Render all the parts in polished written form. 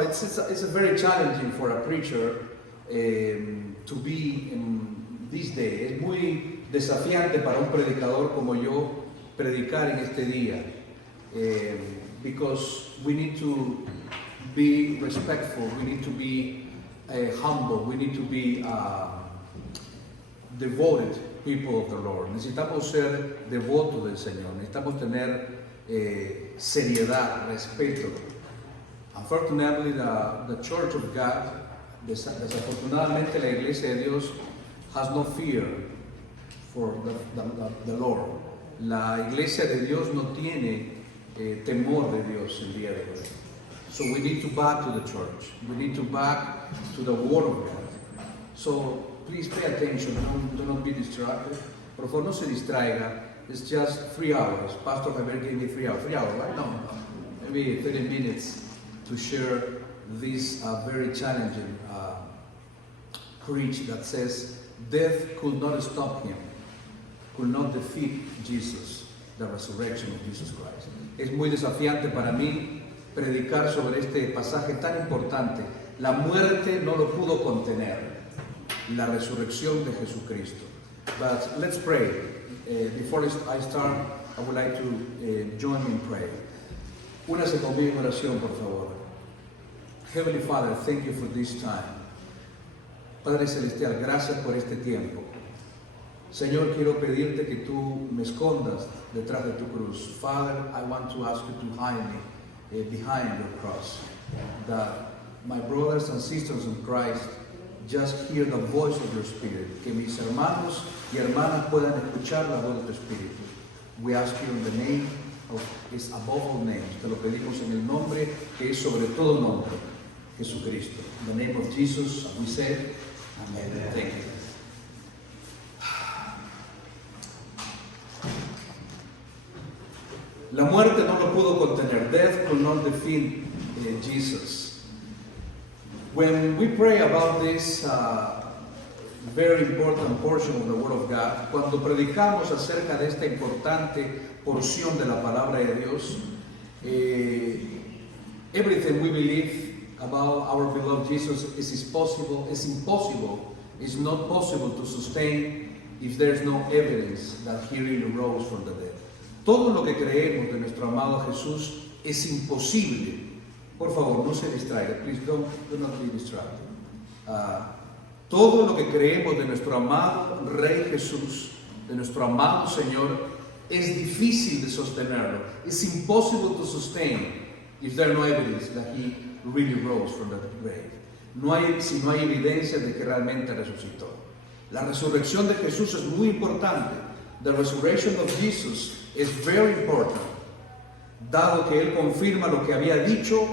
it's a very challenging for a preacher to be in this day. Es muy desafiante para un predicador como yo predicar en este día, because we need to be respectful, we need to be humble, we need to be devoted people of the Lord. Necesitamos ser devotos del Señor, necesitamos tener seriedad, respeto. Unfortunately, the Church of God, desafortunadamente la Iglesia de Dios, has no fear for the Lord. La Iglesia de Dios no tiene temor de Dios el día de hoy. So we need to back to the church. We need to back to the Word of God. So please pay attention. Do not be distracted. Por favor, no se distraiga. It's just 3 hours. Pastor Javier gave me 3 hours. 3 hours, right? No, maybe 30 minutes to share this very challenging preach that says death could not stop him, could not defeat Jesus, the resurrection of Jesus Christ. Es muy desafiante para mí predicar sobre este pasaje tan importante. La muerte no lo pudo contener, la resurrección de Jesucristo. But let's pray. Before I start, I would like to join in prayer. Únase conmigo en oración, por favor. Heavenly Father, thank you for this time. Padre Celestial, gracias por este tiempo. Señor, quiero pedirte que tú me escondas detrás de tu cruz. Father, I want to ask you to hide me behind your cross. That my brothers and sisters in Christ just hear the voice of your Spirit. Que mis hermanos y hermanas puedan escuchar la voz de tu Espíritu. We ask you in the name of is above all names. Te lo pedimos en el nombre que es sobre todo nombre, Jesucristo. In the name of Jesus, we say, Amen. Thank you. La muerte no lo pudo contener. Death could not defeat Jesus. When we pray about this very important portion of the Word of God, cuando predicamos acerca de esta importante porción de la palabra de Dios, everything we believe about our beloved Jesus is impossible, is not possible to sustain if there is no evidence that He really rose from the dead. Todo lo que creemos de nuestro amado Jesús es imposible. Por favor, no se distraiga. Please do not be distracted. Todo lo que creemos de nuestro amado Rey Jesús, de nuestro amado Señor, es difícil de sostenerlo. It's impossible to sustain if there is no evidence that He really rose from the grave. Si no hay evidencia de que realmente resucitó. La resurrección de Jesús es muy importante. The resurrection of Jesus is very important, dado que Él confirma lo que había dicho,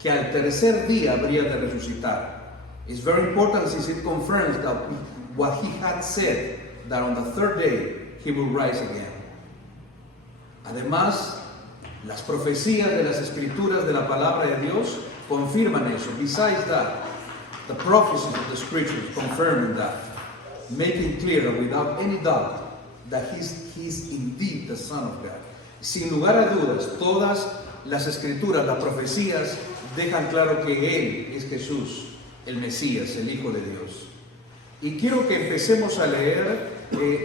que al tercer día habría de resucitar. It's very important since it confirms that what He had said, that on the third day He will rise again. Además, las profecías de las Escrituras de la palabra de Dios confirman eso. Besides that, the prophecies of the Scriptures confirm that, making clear without any doubt that He's indeed the Son of God. Sin lugar a dudas, todas las Escrituras, las profecías, dejan claro que Él es Jesús, el Mesías, el Hijo de Dios. Y quiero que empecemos a leer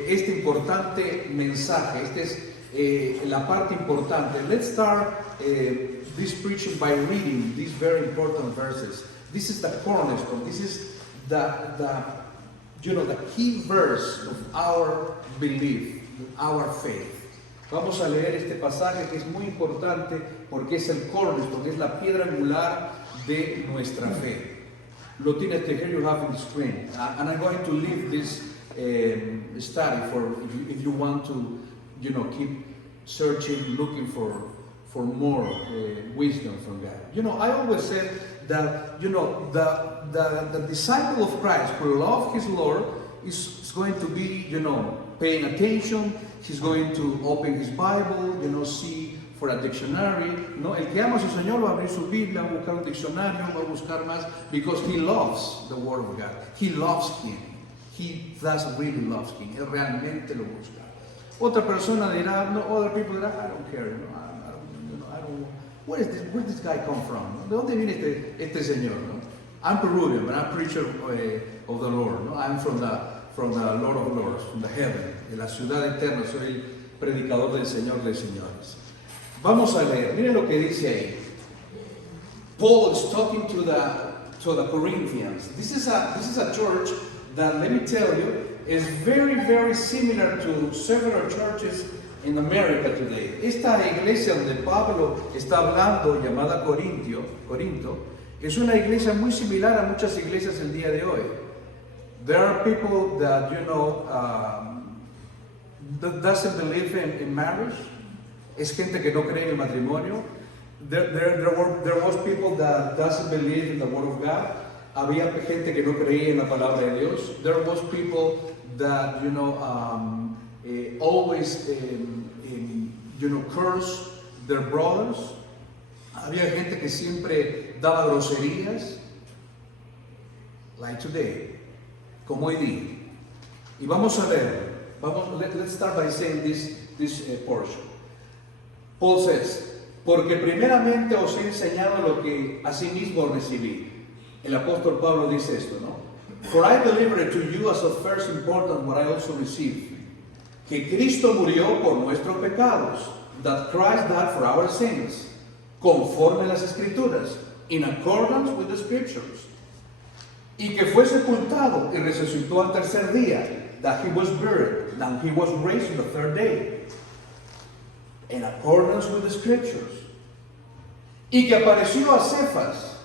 este importante mensaje. Esta es la parte importante. Let's start this preaching by reading these very important verses. This is the cornerstone. This is the key verse of our belief, our faith. Vamos a leer este pasaje que es muy importante porque es el cornerstone, es la piedra angular de nuestra fe. Lo tienes que here you have in the screen. And I'm going to leave this study for if you want to, keep searching, looking for more wisdom from God. I always said that, the disciple of Christ who loves his Lord is going to be, paying attention. He's going to open his Bible, see for a dictionary. El que ama a su Señor va a abrir su Biblia, va a buscar un diccionario, va a buscar más, because he loves the Word of God. He loves Him. He does really loves Him. Él realmente lo busca. Otra persona dirá, other people dirá, I don't care, where this guy come from? ¿De dónde viene este señor? ¿No? I'm Peruvian, but I'm preacher of the Lord. ¿No? I'm from the Lord of Lords, from the heaven, de la ciudad eterna. Soy el predicador del Señor de señores. Vamos a leer. Miren lo que dice ahí. Paul is talking to the Corinthians. This is a church that, let me tell you, is very, very similar to several churches in America today. Esta iglesia donde Pablo está hablando, llamada Corinto, es una iglesia muy similar a muchas iglesias el día de hoy. There are people that, that doesn't believe in marriage. Es gente que no cree en el matrimonio. There was people that doesn't believe in the Word of God. Había gente que no creía en la palabra de Dios. There was people that always curse their brothers. Había gente que siempre daba groserías, like today, como hoy día. Y vamos a ver. Let's start by saying this portion. Paul says, porque primeramente os he enseñado lo que asimismo recibí. El apóstol Pablo dice esto, ¿no? For I delivered to you as of first importance what I also received. Que Cristo murió por nuestros pecados. That Christ died for our sins. Conforme a las Escrituras. In accordance with the Scriptures. Y que fue sepultado y resucitó al tercer día. That he was buried. And he was raised on the third day. In accordance with the Scriptures. Y que apareció a Cephas.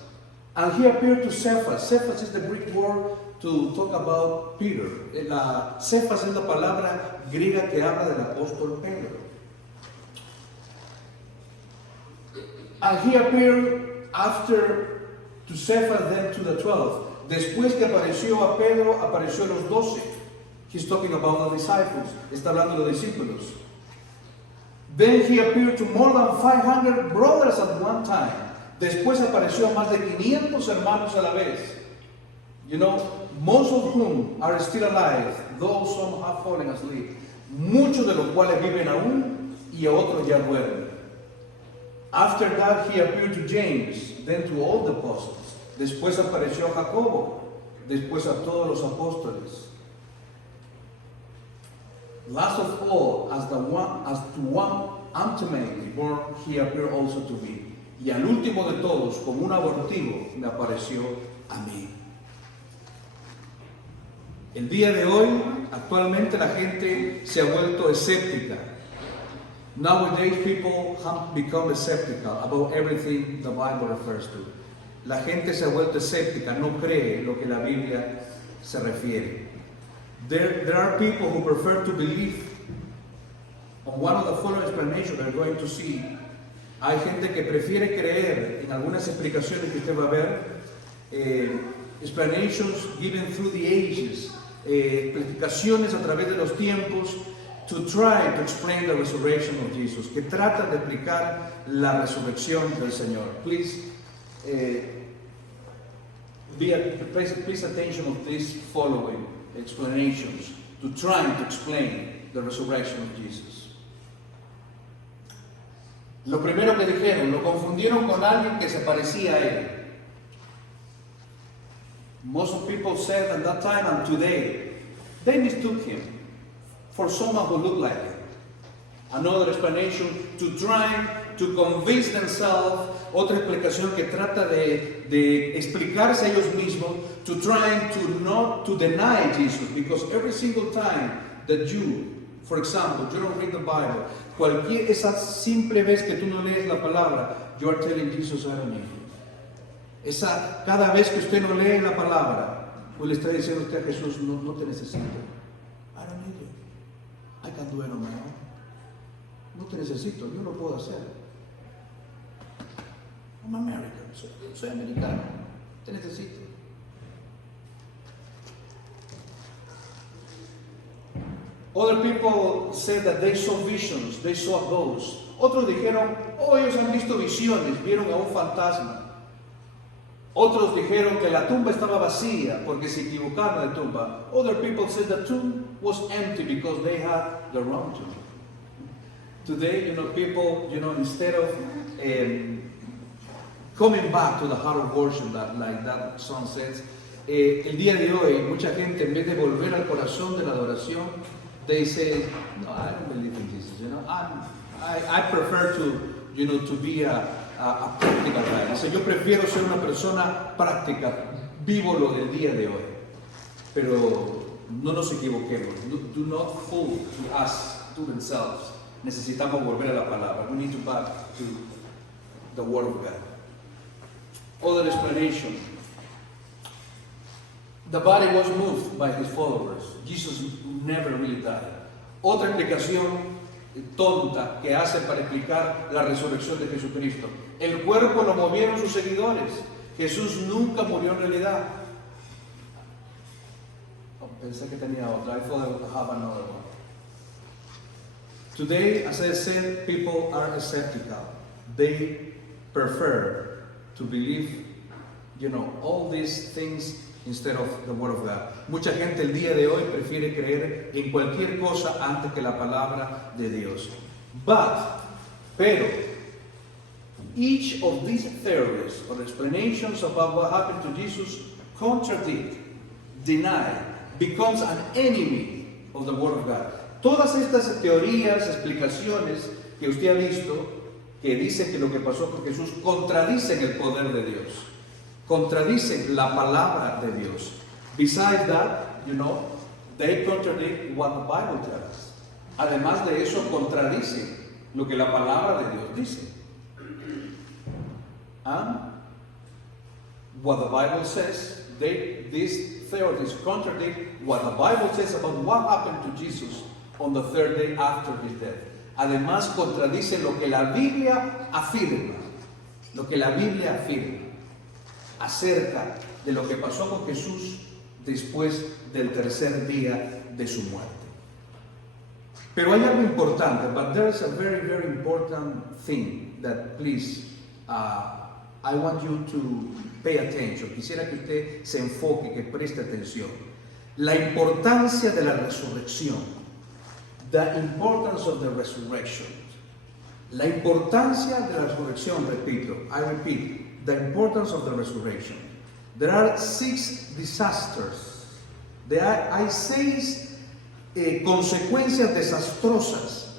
And he appeared to Cephas. Cephas is the Greek word to talk about Peter. Cephas es la palabra griega que habla del apóstol Pedro. And he appeared after to Cephas, then to the 12. Después que apareció a Pedro, apareció a los 12. He's talking about the disciples. Está hablando de los discípulos. Then he appeared to more than 500 brothers at one time. Después apareció a más de 500 hermanos a la vez. Most of whom are still alive, though some have fallen asleep. Muchos de los cuales viven aún y otros ya duermen. After that he appeared to James, then to all the apostles. Después apareció a Jacobo, después a todos los apóstoles. Last of all, as to one ultimately born, he appeared also to me. Y al último de todos, como un abortivo, me apareció a mí. El día de hoy, actualmente la gente se ha vuelto escéptica. Nowadays people have become skeptical about everything the Bible refers to. La gente se ha vuelto escéptica, no cree lo que la Biblia se refiere. There are people who prefer to believe on one of the following explanations they're going to see. Hay gente que prefiere creer en algunas explicaciones que usted va a ver, explanations given through the ages, explicaciones a través de los tiempos, to try to explain the resurrection of Jesus, que tratan de explicar la resurrección del Señor. Please, please attention of these following explanations to try to explain the resurrection of Jesus. Lo primero que dijeron, lo confundieron con alguien que se parecía a él. Most people said at that time and today, they mistook him for someone who looked like him. Another explanation to try to convince themselves, otra explicación que trata de explicarse a ellos mismos, to try to not to deny Jesus, because every single time that you, for example, you don't read the Bible, esa simple vez que tú no lees la palabra, you are telling Jesus, I don't need you. Cada vez que usted no lee la palabra, pues le está diciendo usted a Jesús, no te necesito. I don't need you. I can do it on my own. No te necesito, yo lo puedo hacer. I'm American, soy americano, te necesito. Other people said that they saw visions, they saw ghosts. Otros dijeron, ellos han visto visiones, vieron a un fantasma. Otros dijeron que la tumba estaba vacía porque se equivocaron de tumba. Other people said the tomb was empty because they had the wrong tomb. Today, people, instead of coming back to the heart of worship, like that song says, el día de hoy, mucha gente en vez de volver al corazón de la adoración, they say, no, I don't believe in Jesus. I prefer to be a practical guy. Dice, yo prefiero ser una persona práctica, vivo lo del día de hoy. Pero no nos equivoquemos. Do not fool us to themselves. Necesitamos volver a la palabra. We need to back to the Word of God. Other explanation. The body was moved by his followers. Jesus never really died. Otra explicación tonta que hace para explicar la resurrección de Jesucristo. El cuerpo lo movieron sus seguidores. Jesús nunca murió en realidad. Oh, pensé que tenía otra. I thought I would have another one. Today, as I said, people are skeptical. They prefer to believe, all these things instead of the Word of God. Mucha gente el día de hoy prefiere creer en cualquier cosa antes que la palabra de Dios. Pero, each of these theories or explanations about what happened to Jesus contradict, deny, becomes an enemy of the Word of God. Todas estas teorías, explicaciones que usted ha visto, que dicen que lo que pasó con Jesús, contradicen el poder de Dios, contradicen la palabra de Dios. Besides that, they contradict what the Bible tells us. Además de eso, contradicen lo que la palabra de Dios dice. And what the Bible says, these theories contradict what the Bible says about what happened to Jesus on the third day after his death. Además, contradice lo que la Biblia afirma, acerca de lo que pasó con Jesús después del tercer día de su muerte. Pero hay algo importante, but there is a very, very important thing that please, I want you to pay attention. Quisiera que usted se enfoque, que preste atención. La importancia de la resurrección. The importance of the resurrection. La importancia de la resurrección, repito, I repeat, the importance of the resurrection. There are 6 disasters. Hay 6 consecuencias desastrosas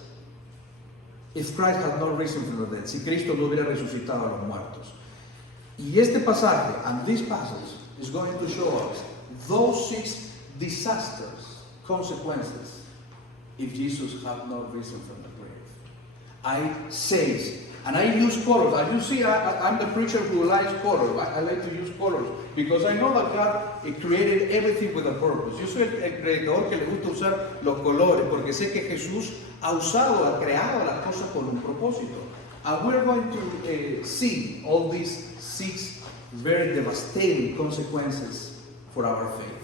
if Christ had not risen from the dead, si Cristo no hubiera resucitado a los muertos. Y este pasaje, and this passage, is going to show us those 6 disasters, consequences, if Jesus had not risen from the grave. I say, and I use colors. As you see, I'm the preacher who likes colors. I like to use colors because I know that God created everything with a purpose. Yo soy el creador que le gusta usar los colores porque sé que Jesús ha creado las cosas con un propósito. And we're going to see all these 6 very devastating consequences for our faith.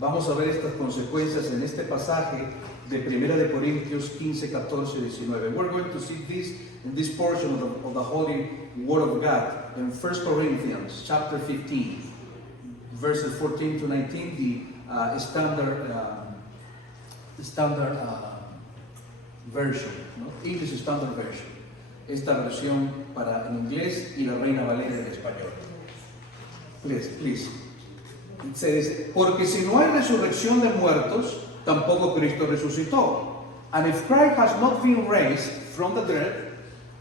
Vamos a ver estas consecuencias en este pasaje de 1 de Corintios 15, 14, 19. We're going to see this in this portion of the Holy Word of God in 1 Corinthians chapter 15, verses 14 to 19, the standard version, English Standard Version. Esta versión en inglés y la Reina Valera en español. Please. It says, porque si no hay resurrección de muertos, tampoco Cristo resucitó. And if Christ has not been raised from the dead,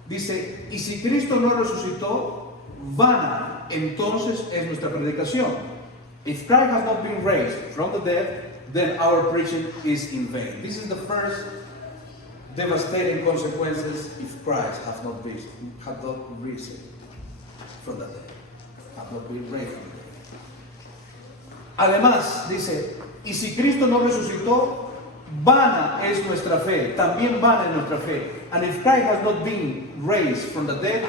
dice, y si Cristo no resucitó, vana entonces es nuestra predicación. If Christ has not been raised from the dead, then our preaching is in vain. This is the first devastating consequences if Christ has not risen from the dead, has not been raised from the dead. Además, dice, y si Cristo no resucitó, vana es nuestra fe, también vana es nuestra fe. And if Christ has not been raised from the dead,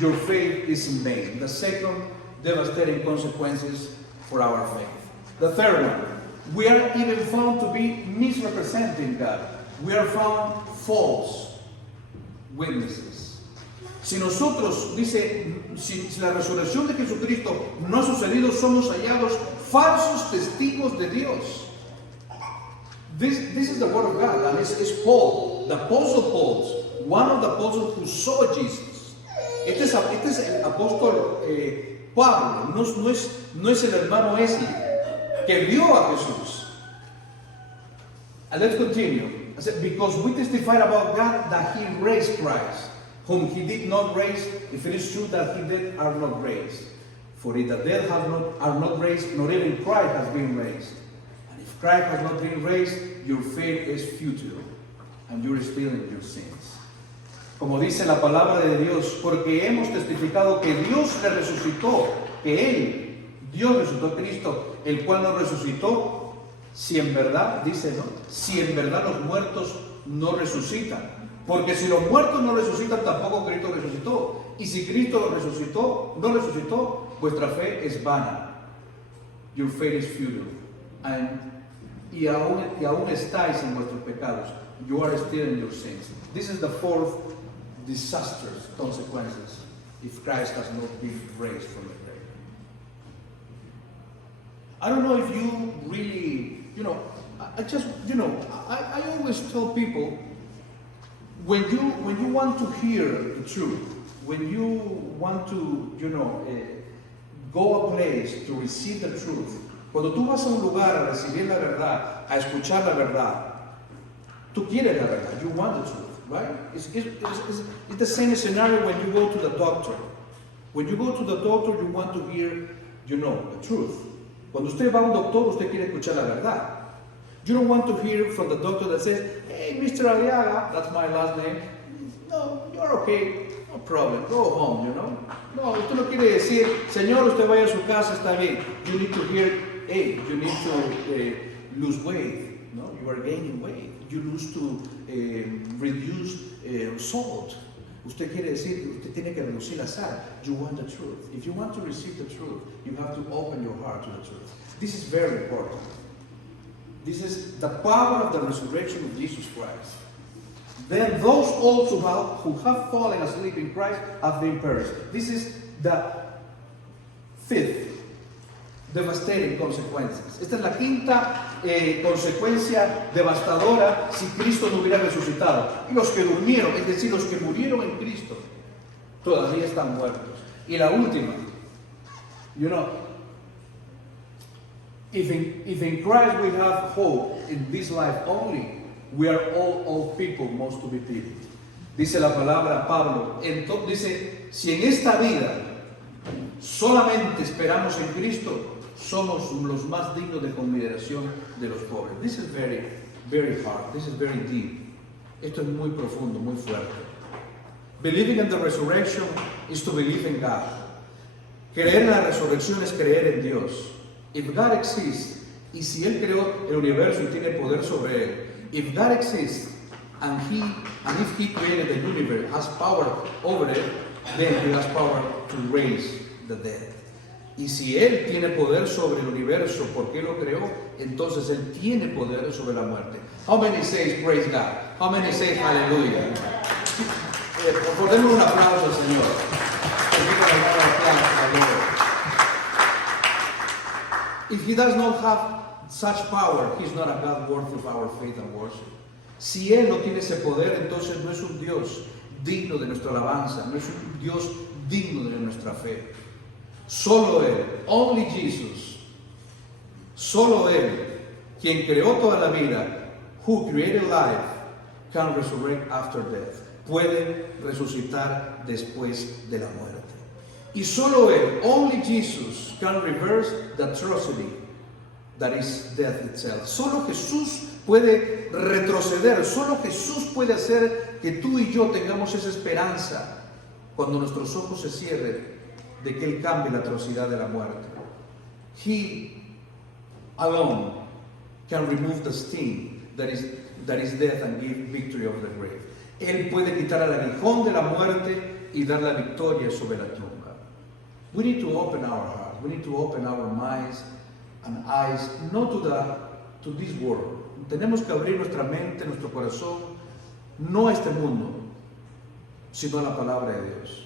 your faith is in vain. The second devastating consequences for our faith. The third one, we are even found to be misrepresenting God. We are found false witnesses. Si nosotros, dice, si la resurrección de Jesucristo no ha sucedido, somos hallados falsos testigos de Dios. This is the word of God, and it's Paul, the Apostle Paul, one of the apostles who saw Jesus. Este es el apóstol Pablo, no es el hermano Wesley que vio a Jesús. And let's continue. I said, because we testified about God that He raised Christ, whom He did not raise, if it is true that He dead are not raised. For if the dead are not raised, not even Christ has been raised. And if Christ has not been raised, your faith is futile, and you are still in your sins. Como dice la palabra de Dios, porque hemos testificado que Dios le resucitó, que Él, Dios resucitó a Cristo, el cual nos resucitó. Si en verdad, dice, ¿no? Si en verdad los muertos no resucitan. Porque si los muertos no resucitan, tampoco Cristo resucitó. Y si Cristo resucitó, no resucitó, vuestra fe es vana. Your faith is futile. Y aún estáis en vuestros pecados. You are still in your sins. This is the fourth disastrous consequences if Christ has not been raised from the grave. I don't know if you really, I always tell people, when you want to hear the truth, when you want to, go a place to receive the truth, cuando tú vas a un lugar a recibir la verdad, a escuchar la verdad, tú quieres la verdad, you want the truth, right? It's the same scenario when you go to the doctor. When you go to the doctor, you want to hear, the truth. Cuando usted va a un doctor, usted quiere escuchar la verdad. You don't want to hear from the doctor that says, hey, Mr. Aliaga, that's my last name. No, you're okay, no problem, go home, No, usted no quiere decir, señor, usted vaya a su casa, está bien. You need to hear, hey, you need to lose weight. No, you are gaining weight. You lose to reduce salt. Usted quiere decir, usted tiene que reducir la sal. You want the truth. If you want to receive the truth, you have to open your heart to the truth. This is very important. This is the power of the resurrection of Jesus Christ. Then those also who have fallen asleep in Christ have been perished. This is the fifth devastating consequences. Esta es la quinta consecuencia devastadora si Cristo no hubiera resucitado. Y los que durmieron, es decir, los que murieron en Cristo, todavía están muertos. Y la última, if in Christ we have hope in this life only, we are all people most to be pitied. Dice la palabra Pablo, dice, si en esta vida solamente esperamos en Cristo, somos los más dignos de consideración de los pobres. This is very, very hard. This is very deep. Esto es muy profundo, muy fuerte. Believing in the resurrection is to believe in God. Creer en la resurrección es creer en Dios. If God exists, y si Él creó el universo y tiene poder sobre él, if God exists and if He created the universe, has power over it, then He has power to raise the dead. Y si Él tiene poder sobre el universo porque Él lo creó, entonces Él tiene poder sobre la muerte. How many say praise God? How many say hallelujah? Por denle un aplauso al Señor. If He does not have such power, He's not a God worthy of our faith and worship. Si Él no tiene ese poder, entonces no es un Dios digno de nuestra alabanza, no es un Dios digno de nuestra fe. Solo Él, only Jesus, solo Él, quien creó toda la vida, who created life, can resurrect after death. Puede resucitar después de la muerte. Y solo Él, only Jesus, can reverse the atrocity that is death itself. Solo Jesús puede retroceder, solo Jesús puede hacer que tú y yo tengamos esa esperanza cuando nuestros ojos se cierren de que Él cambie la atrocidad de la muerte. He alone can remove the sting that is death and give victory over the grave. Él puede quitar el aguijón de la muerte y dar la victoria sobre la tumba. We need to open our heart. We need to open our minds and eyes, not to this world. Tenemos que abrir nuestra mente, nuestro corazón, no a este mundo, sino a la palabra de Dios.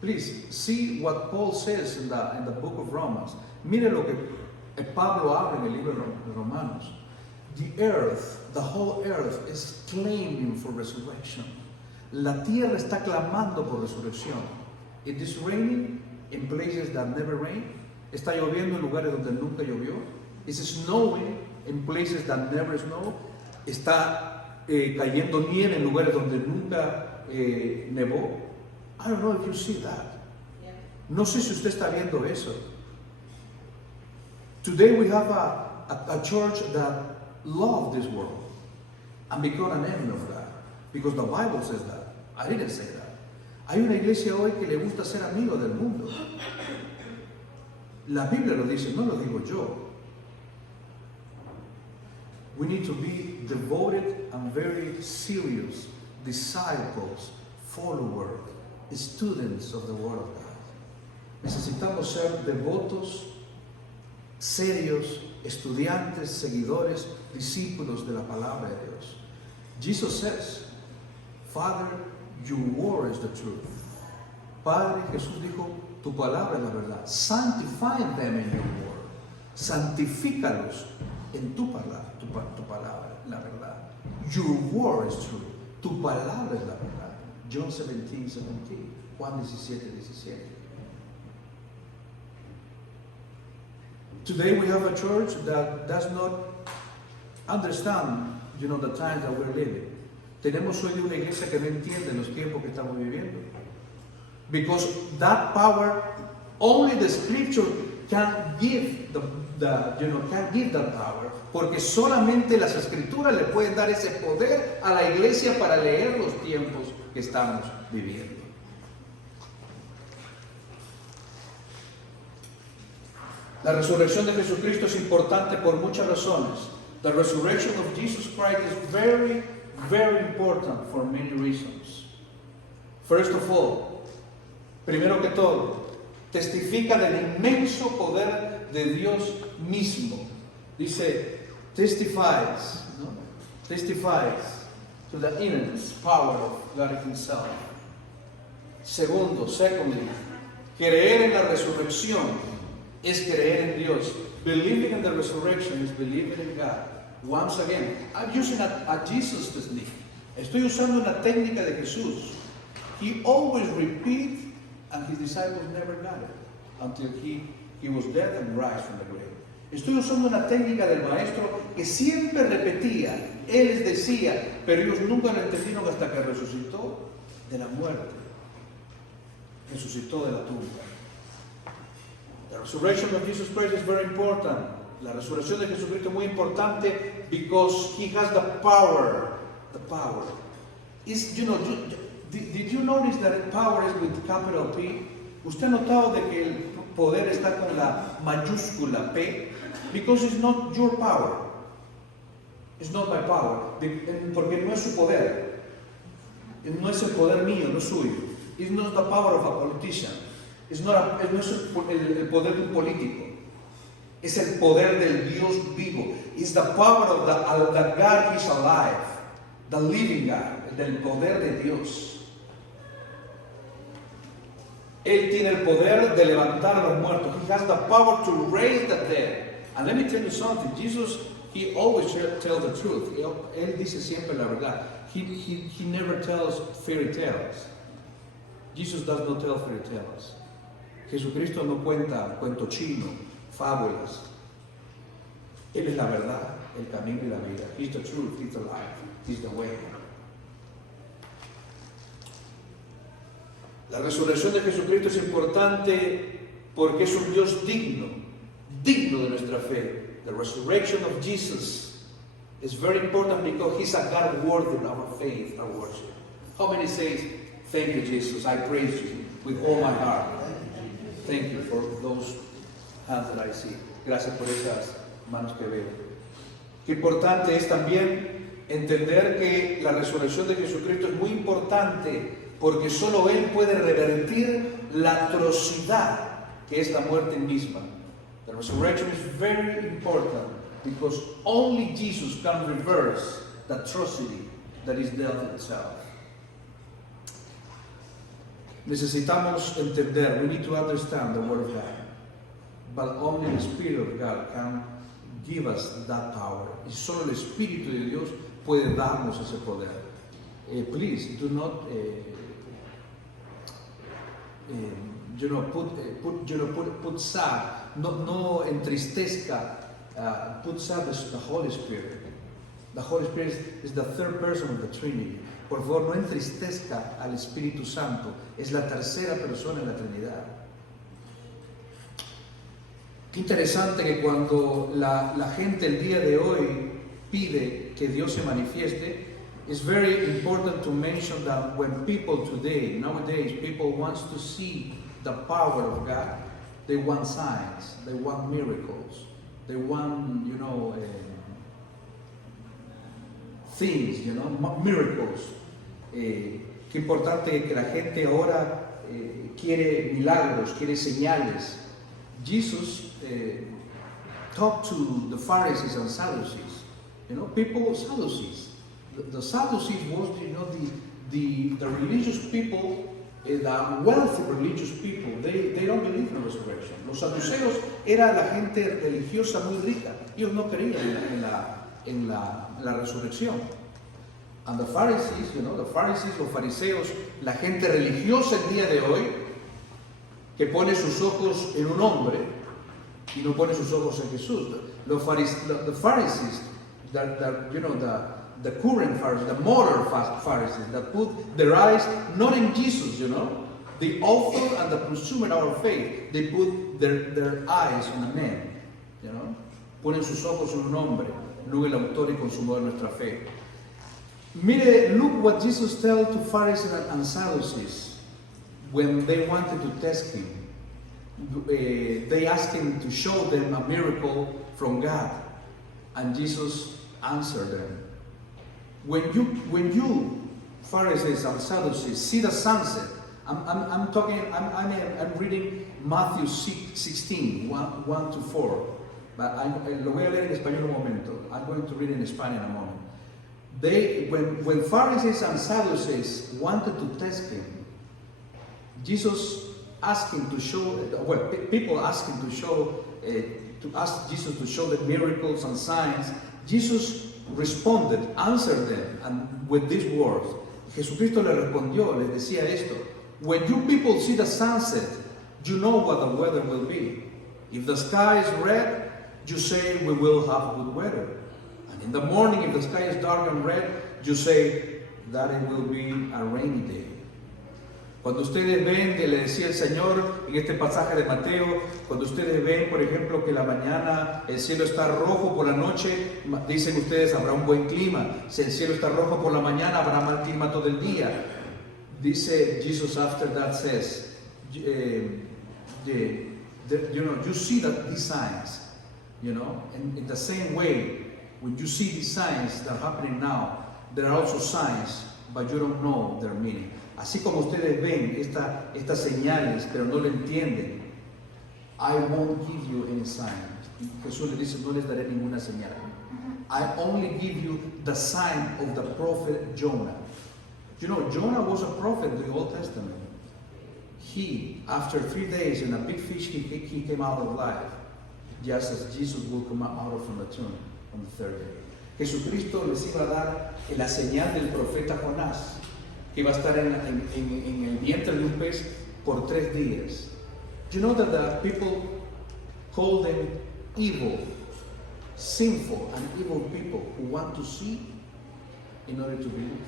Please see what Paul says in the book of Romans. Mire lo que Pablo habla en el libro de Romanos. The earth, the whole earth is claiming for resurrection. La tierra está clamando por resurrección. It is raining in places that never rain. Está lloviendo en lugares donde nunca llovió. It's snowing in places that never snow. Está cayendo nieve en lugares donde nunca nevó. I don't know if you see that. No sé si usted está viendo eso. Today we have a church that loves this world and become an enemy of God, because the Bible says that. I didn't say that. Hay una iglesia hoy que le gusta ser amigo del mundo. La Biblia lo dice, no lo digo yo. We need to be devoted and very serious disciples, followers, students of the Word of God. Necesitamos ser devotos, serios, estudiantes, seguidores, discípulos de la palabra de Dios. Jesus says, Father, your word is the truth. Padre, Jesús dijo, tu palabra es la verdad. Sanctify them in your word. Santifícalos en tu palabra, tu palabra, la verdad. Your word is true. Tu palabra es la verdad. John 17:17. Juan 17:17. Today we have a church that does not understand, the times that we're living. Tenemos hoy una iglesia que no entiende los tiempos que estamos viviendo. Because that power, only the scripture can give can give that power. Porque solamente las escrituras le pueden dar ese poder a la iglesia para leer los tiempos que estamos viviendo. La resurrección de Jesucristo es importante por muchas razones. The resurrection of Jesus Christ is very, very important for many reasons. First of all, primero que todo, testifica del inmenso poder de Dios mismo. Dice, testifies to the immense power of God Himself. Secondly, creer en la resurrección es creer en Dios. Believing in the resurrection is believing in God. Once again, I'm using a Jesus technique. Estoy usando una técnica de Jesús. He always repeats, and his disciples never got it until he was dead and rise from the grave. Estoy usando una técnica del maestro que siempre repetía. Él les decía, pero ellos nunca lo entendieron hasta que resucitó de la muerte. Resucitó de la tumba. The resurrection of Jesus Christ is very important. La resurrección de Jesucristo es muy importante because He has the power. The power. Did you notice that power is with capital P? ¿Usted ha notado de que el poder está con la mayúscula P? Because it's not your power. It's not my power. Porque no es su poder. No es el poder mío, no es suyo. It's not the power of a politician. No es el poder de un político. Es el poder del Dios vivo. It's the power of the God is alive. The living God. Del poder de Dios. Él tiene el poder de levantar a los muertos. He has the power to raise the dead. And let me tell you something. Jesus, He always tells the truth. Él dice siempre la verdad. He never tells fairy tales. Jesus does not tell fairy tales. Jesucristo no cuenta cuento chino, fábulas. Él es la verdad, el camino y la vida. He's the truth, He's the life, He's the way. La resurrección de Jesucristo es importante porque es un Dios digno de nuestra fe. The resurrection of Jesus is very important because He's a God worthy of our faith, our worship. How many say, thank you, Jesus, I praise you with all my heart. Thank you for those hands that I see. Gracias por esas manos que veo. Qué importante es también entender que la resurrección de Jesucristo es muy importante porque solo Él puede revertir la atrocidad que es la muerte misma. The resurrection is very important because only Jesus can reverse the atrocity that is death itself. Necesitamos entender, we need to understand the Word of God. But only the Spirit of God can give us that power. Y solo el Espíritu de Dios puede darnos ese poder. Please do not put sad, no entristezca, put sad the Holy Spirit. The Holy Spirit is the third person of the Trinity. Por favor, no entristezca al Espíritu Santo. Es la tercera persona en la Trinidad. Qué interesante que cuando la gente el día de hoy pide que Dios se manifieste, it's very important to mention that when people nowadays, people want to see the power of God, they want signs, they want miracles, they want, things, miracles. Qué importante que la gente ahora quiere milagros, quiere señales. Jesus talked to the Pharisees and Sadducees. Sadducees. The Sadducees was, the religious people, the wealthy religious people. They don't believe in the resurrection. Los saduceos era la gente religiosa muy rica. Ellos no creían en la resurrección. And the Pharisees, los fariseos, la gente religiosa el día de hoy, que pone sus ojos en un hombre y no pone sus ojos en Jesús. The Pharisees, the current Pharisees, the modern Pharisees, that put their eyes not in Jesus, the author and the consumer of our faith. They put their eyes on a man, Ponen sus ojos en un hombre, no el autor y consumador de nuestra fe. Mire, look what Jesus tells to Pharisees and Sadducees when they wanted to test him. They asked him to show them a miracle from God, and Jesus answered them. When you Pharisees and Sadducees see the sunset, I'm reading Matthew 16, 1 to 4. But lo voy a leer en español un momento. I'm going to read in Spanish in a moment. When Pharisees and Sadducees wanted to test him, Jesus asked him to show, people asked him to ask Jesus to show the miracles and signs. Jesus responded, answered them, and with these words. Jesucristo le respondió, les decía esto: when you people see the sunset, you know what the weather will be. If the sky is red, you say we will have good weather. And in the morning, if the sky is dark and red, you say that it will be a rainy day. Cuando ustedes ven, que le decía el Señor en este pasaje de Mateo, cuando ustedes ven, por ejemplo, que la mañana el cielo está rojo, por la noche, dicen ustedes, habrá un buen clima. Si el cielo está rojo por la mañana, habrá mal clima todo el día. Dice Jesus after that says, you see these signs, and in the same way, when you see these signs that are happening now, there are also signs, but you don't know their meaning. Así como ustedes ven estas señales, pero no lo entienden, I won't give you any sign. Jesús le dice, no les daré ninguna señal. I only give you the sign of the prophet Jonah. Jonah was a prophet in the Old Testament. He, after 3 days in a big fish, he came out of life, just as Jesus will come out from the tomb on the third day. Jesucristo les iba a dar la señal del profeta Jonás, que iba a estar en el vientre de un pez por 3 días. Do you know that the people call them evil, sinful, and evil people who want to see in order to believe?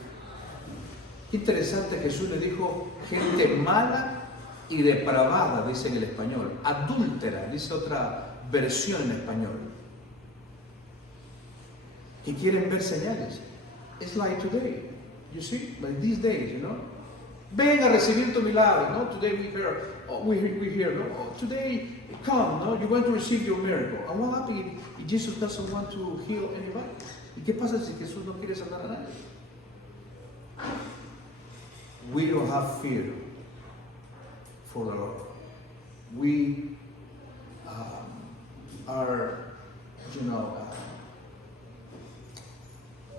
Interesante, Jesús le dijo gente mala y depravada, dice en el español, adúltera, dice otra versión en español, que quieren ver señales. It's like today. You see, like these days, Ven a recibir tu milagro, no? Today we hear, no? Oh, today, come, no? You're going to receive your miracle. And what happens if Jesus doesn't want to heal anybody? ¿Y qué pasa si Jesús no quiere sanar a nadie? We don't have fear for the Lord. We are,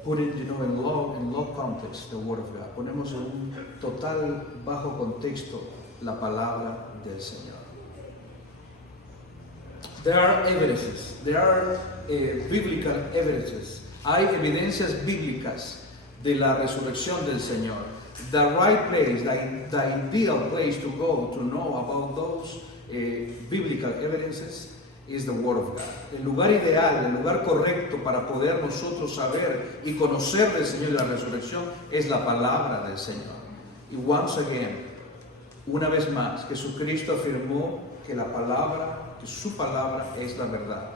put it, in low context, the Word of God. Ponemos en un total bajo contexto la palabra del Señor. There are evidences. There are biblical evidences. Hay evidencias bíblicas de la resurrección del Señor. the right place, the ideal place to go to know about those biblical evidences is the Word of God. El lugar ideal, el lugar correcto para poder nosotros saber y conocer del Señor y la resurrección es la palabra del Señor. Y once again, una vez más, Jesucristo afirmó que la palabra, que su palabra es la verdad.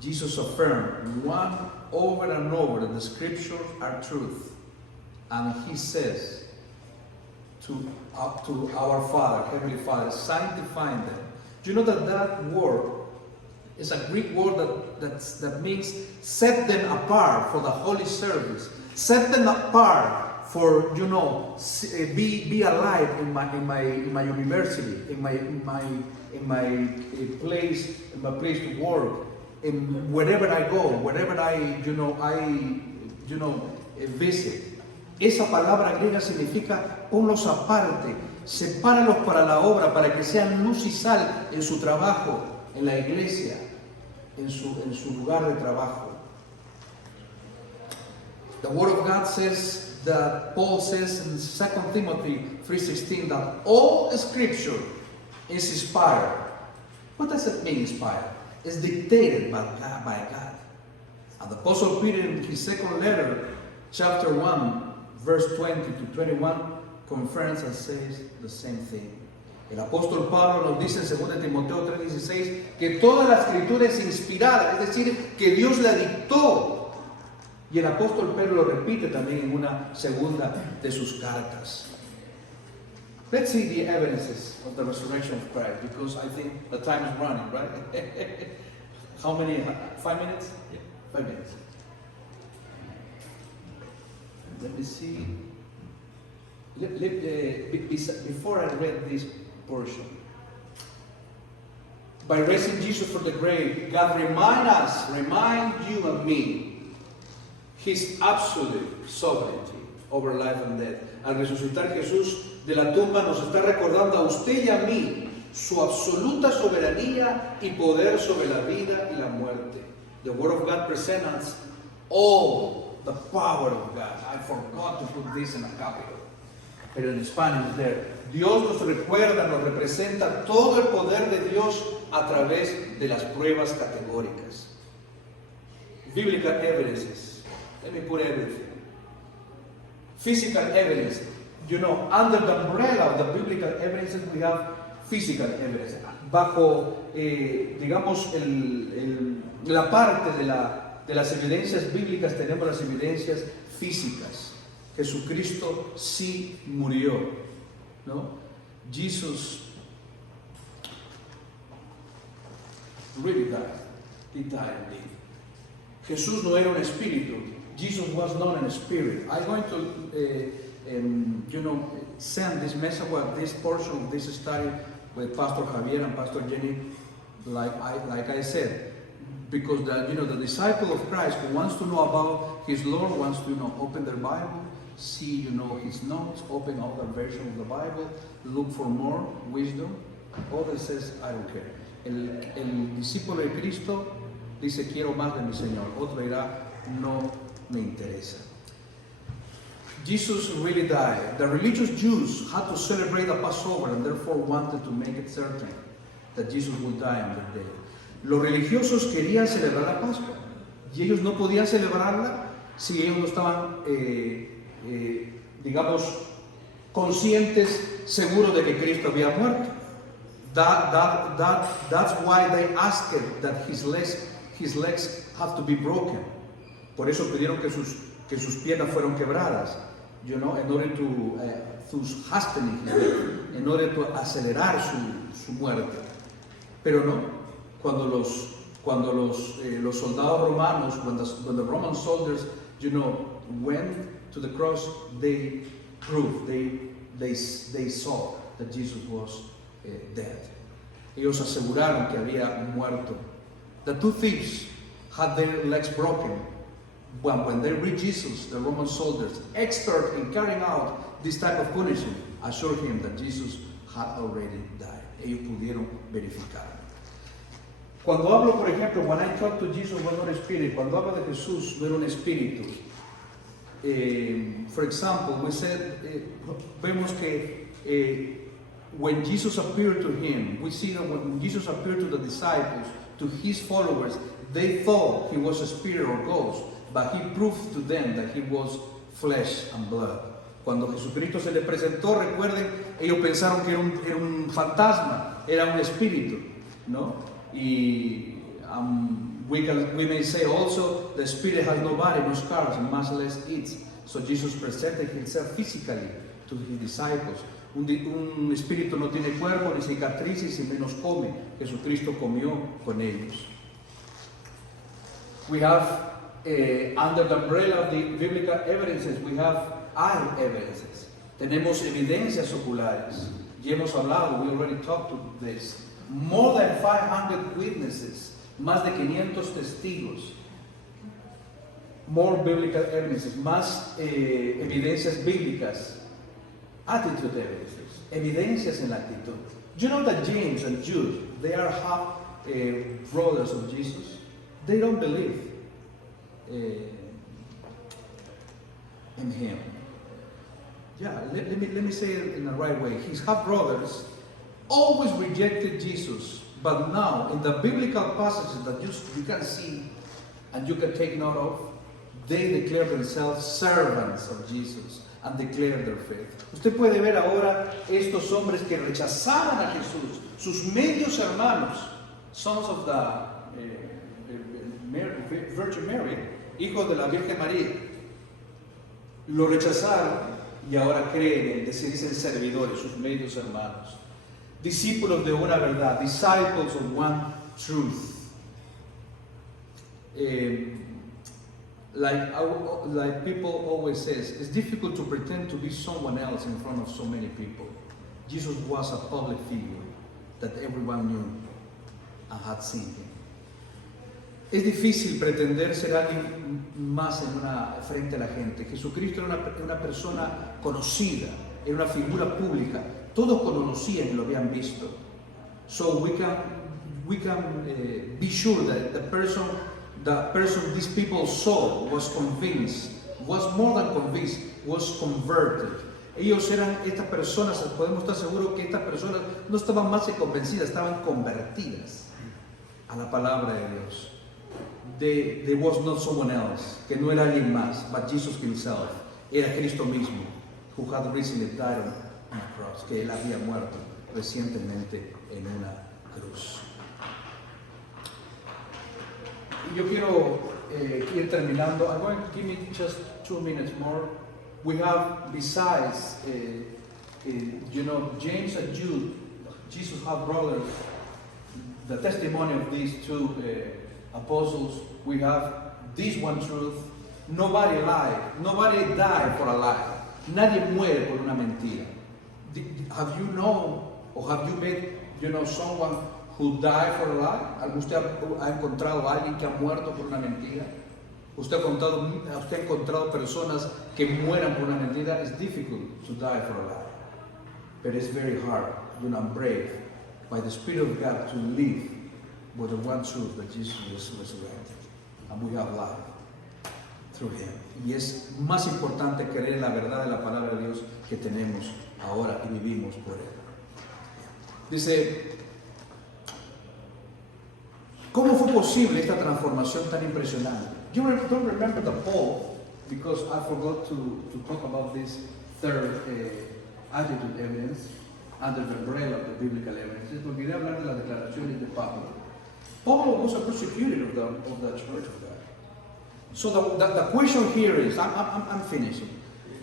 Jesus affirmed one over and over that the scriptures are truth. And he says to our Father, Heavenly Father, sanctifying them. Do you know that word is a Greek word that means set them apart for the holy service. Set them apart for, be alive in my university, in my place to work, in wherever I go, wherever I visit. Esa palabra griega significa ponlos aparte, sepáralos para la obra, para que sean luz y sal en su trabajo, en la iglesia, en su lugar de trabajo. The Word of God says that Paul says in 2 Timothy 3:16 that all Scripture is inspired. What does it mean, inspired? It's dictated by God. And the Apostle Peter in his second letter, chapter 1, verse 20 to 21, confirms and says the same thing. El apóstol Pablo nos dice en 2 Timoteo 3:16 que toda la escritura es inspirada, es decir, que Dios la dictó. Y el apóstol Pedro lo repite también en una segunda de sus cartas. Let's see the evidences of the resurrection of Christ, because I think the time is running, right? How many? 5 minutes? Yeah. 5 minutes. Let me see. Before I read this portion, by raising Jesus from the grave, God remind you and me, His absolute sovereignty over life and death. Al resucitar Jesús de la tumba nos está recordando a usted y a mí su absoluta soberanía y poder sobre la vida y la muerte. The Word of God presents all the power of God. I forgot to put this in a copy, pero en Spanish is there. Dios nos recuerda, nos representa todo el poder de Dios a través de las pruebas categóricas. Biblical evidences. Let me put everything. Physical evidence. Under the umbrella of the biblical evidences we have physical evidence. Bajo, digamos, la parte de las evidencias bíblicas tenemos las evidencias físicas. Jesucristo sí murió, ¿no? Jesus really died. He died indeed. Jesús no era un espíritu. Jesus was not an spirit. I'm going to, send this message, this portion of this study with Pastor Javier and Pastor Jenny, like I said, because the disciple of Christ who wants to know about his Lord wants to open their Bible, see his notes, open other version of the Bible, look for more wisdom. Other says, I don't care. El discípulo de Cristo dice, quiero más de mi Señor. Otro dirá, no me interesa. Jesus really died. The religious Jews had to celebrate the Passover and therefore wanted to make it certain that Jesus would die on that day. Los religiosos querían celebrar la Pascua y ellos no podían celebrarla si ellos no estaban, digamos, conscientes, seguros de que Cristo había muerto. That's why they asked that his legs have to be broken. Por eso pidieron que sus piernas fueron quebradas, in order to hasten his death, en order to acelerar su muerte. Pero no, cuando los soldados romanos, when the Roman soldiers, went to the cross, they proved, they saw that Jesus was dead. Ellos aseguraron que había muerto. The two thieves had their legs broken. When they reached Jesus, the Roman soldiers, expert in carrying out this type of punishment, assured him that Jesus had already died. Ellos pudieron verificar. Cuando hablo, por ejemplo, when I talk to Jesus was not a spirit, cuando hablo de Jesús no era un espíritu. For example, we said, vemos que when Jesus appeared to him, we see that when Jesus appeared to the disciples, to his followers, they thought he was a spirit or ghost, but he proved to them that he was flesh and blood. Cuando Jesucristo se les presentó, recuerden, ellos pensaron que era un fantasma, era un espíritu, ¿no? Y we may say also, the spirit has no body, no scars, much less eats. So Jesus presented himself physically to his disciples. Un espíritu no tiene cuerpo ni cicatrices y menos come. Jesucristo comió con ellos. We have, under the umbrella of the biblical evidences, we have eye evidences. Tenemos evidencias oculares. Ya hemos hablado, we already talked to this. More than 500 witnesses, más de 500 testigos. More biblical evidences, más evidencias bíblicas. Attitude evidences, evidencias en la actitud. Do you know that James and Jude, they are half brothers of Jesus? They don't believe in him. Yeah, let me say it in the right way. His half brothers always rejected Jesus, but now in the biblical passages that you can see and you can take note of, they declare themselves servants of Jesus and declare their faith. Usted puede ver ahora estos hombres que rechazaban a Jesús, sus medios hermanos, sons of the Virgin Mary, hijos de la Virgen María, lo rechazaron y ahora creen en decirse servidores, sus medios hermanos, discípulos de una verdad, disciples of one truth. Like people always says, it's difficult to pretend to be someone else in front of so many people. Jesus was a public figure that everyone knew and had seen him. Es difícil pretender ser alguien más frente a la gente. Jesucristo era una persona conocida, era una figura pública. Todos conocían y lo habían visto. So we can be sure that the person these people saw was convinced, was more than convinced, was converted. Ellos eran estas personas, podemos estar seguros que estas personas no estaban más que convencidas, estaban convertidas a la palabra de Dios. There was not someone else, que no era alguien más, but Jesus himself, era Cristo mismo, who had recently died on a cross, que él había muerto recientemente en una cruz. Yo quiero ir terminando. I'm going to give me just 2 minutes more. We have, besides, James and Jude, Jesus' half brothers, the testimony of these two apostles. We have this one truth: nobody lied, nobody died for a lie. Nadie muere por una mentira. Have you known, or have you met, someone who died for a lie? ¿Usted ha encontrado a alguien que ha muerto por una mentira? ¿Usted ha encontrado personas que mueran por una mentira? It's difficult to die for a lie, but it's very hard, and brave, by the Spirit of God, to live with the one truth that Jesus was resurrected, and we have life through Him. Y es más importante creer en la verdad de la palabra de Dios que tenemos ahora y vivimos por Él. Dice, ¿cómo fue posible esta transformación tan impresionante? You don't remember the poll, because I forgot to talk about this third attitude evidence under the umbrella of the biblical evidence. Me olvidé hablar de las declaraciones de Pablo. Paul was a persecutor of the church of God. So the question here is, I'm finishing.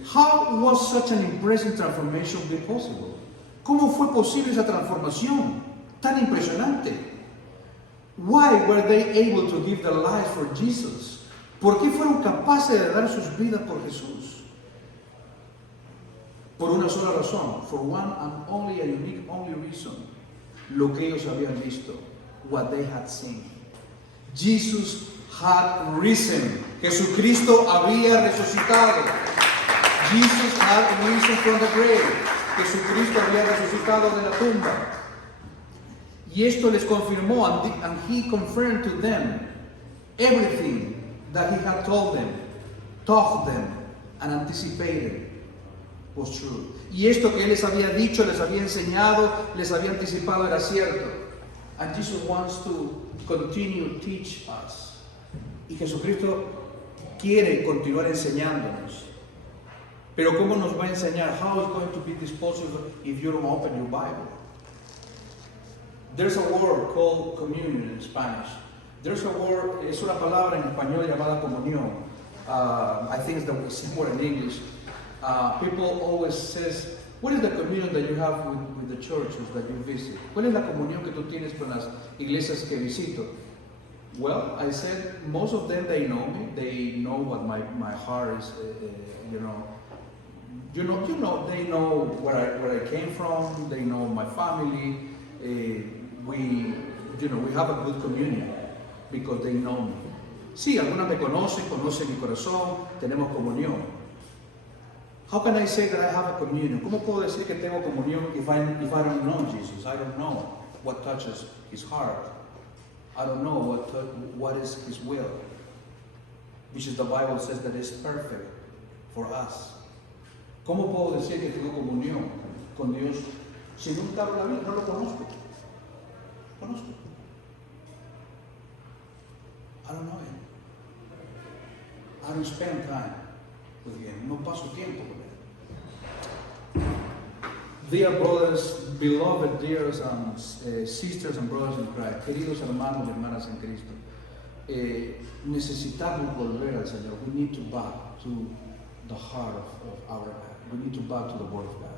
How was such an impressive transformation be possible? ¿Cómo fue posible esa transformación tan impresionante? Why were they able to give their lives for Jesus? ¿Por qué fueron capaces de dar sus vidas por Jesús? Por una sola razón, for one and only a unique only reason, lo que ellos habían visto, what they had seen. Jesus had risen. Jesucristo había resucitado. Jesus had risen from the grave. Jesucristo había resucitado de la tumba. Y esto les confirmó, and he confirmed to them everything that he had told them, taught them, and anticipated was true. Y esto que Él les había dicho, les había enseñado, les había anticipado era cierto. And Jesus wants to continue to teach us. Y Jesucristo quiere continuar enseñándonos. Pero ¿cómo nos va a enseñar? How is going to be this possible if you don't open your Bible? There's a word called communion in Spanish. There's a word, es una palabra en español llamada comunión. I think it's similar in English. People always says, what is the communion that you have with the churches that you visit? ¿Cuál es la comunión que tú tienes con las iglesias que visito? Well, I said, most of them, they know me. They know what my heart is, they know where I came from. They know my family. We have a good communion because they know me. Sí, algunas me conocen mi corazón, tenemos comunión. How can I say that I have a communion? ¿Cómo puedo decir que tengo comunión if I don't know Jesus? I don't know what touches His heart. I don't know what is His will, which is the Bible says that is perfect for us. ¿Cómo puedo decir que tengo comunión con Dios si nunca hablo la Biblia? No lo conozco. I don't know Him. I don't spend time with Him. No paso tiempo con Él. Dear brothers, beloved dears and sisters and brothers in Christ, queridos hermanos y hermanas en Cristo, necesitamos volver al Señor. We need to back to the heart of our God. We need to back to the Word of God.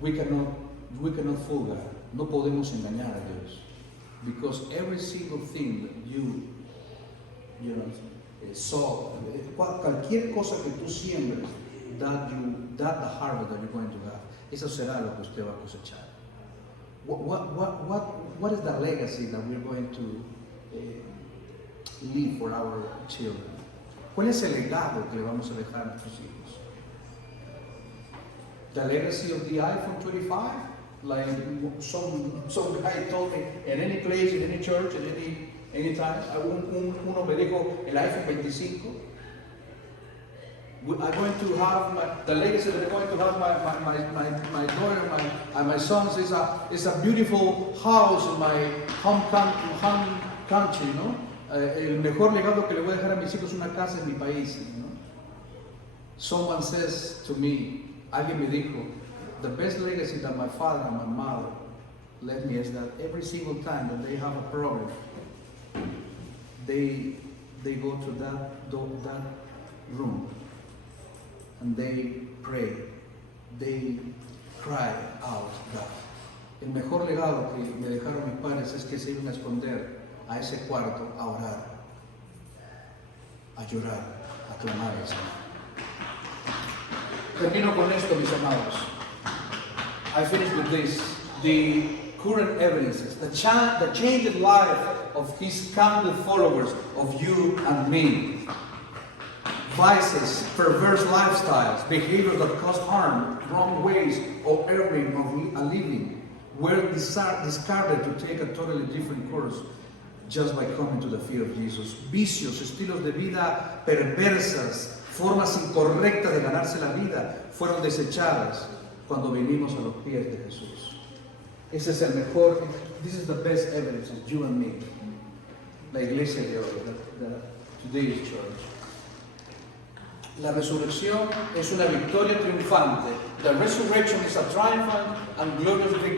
We cannot fool God. No podemos engañar a Dios. Because every single thing that you sow, cualquier cosa que tú siembres, that the harvest that you're going to have, eso será lo que usted va a cosechar. What is the legacy that we're going to leave for our children? ¿Cuál es el legado que le vamos a dejar a nuestros hijos? The legacy of the iPhone 25? Like some guy told me, at any place, in any church, at any time, uno me dijo, el iPhone 25. I'm going to have the legacy that I'm going to have my daughter and my sons is a beautiful house in my home country, ¿no? El mejor legado que le voy a dejar a mis hijos es una casa en mi país, ¿no? Someone says to me, alguien me dijo, the best legacy that my father and my mother left me is that every single time that they have a problem, they go to that room and they pray, they cry out God. El mejor legado que me dejaron mis padres es que se iban a esconder a ese cuarto a orar, a llorar, a clamar al Señor. Termino con esto, mis amados. I finish with this. The current evidences, the changed life of His countless followers, of you and me. Vices, perverse lifestyles, behaviors that cause harm, wrong ways of earning of a living were discarded to take a totally different course just by coming to the feet of Jesus. Vicios, estilos de vida perversas, formas incorrectas de ganarse la vida fueron desechadas cuando vinimos a los pies de Jesús. Ese es el mejor, this is the best evidence of you and me. La iglesia de hoy, today's church. La resurrección es una victoria triunfante. The resurrection is a triumphant and glorious victory.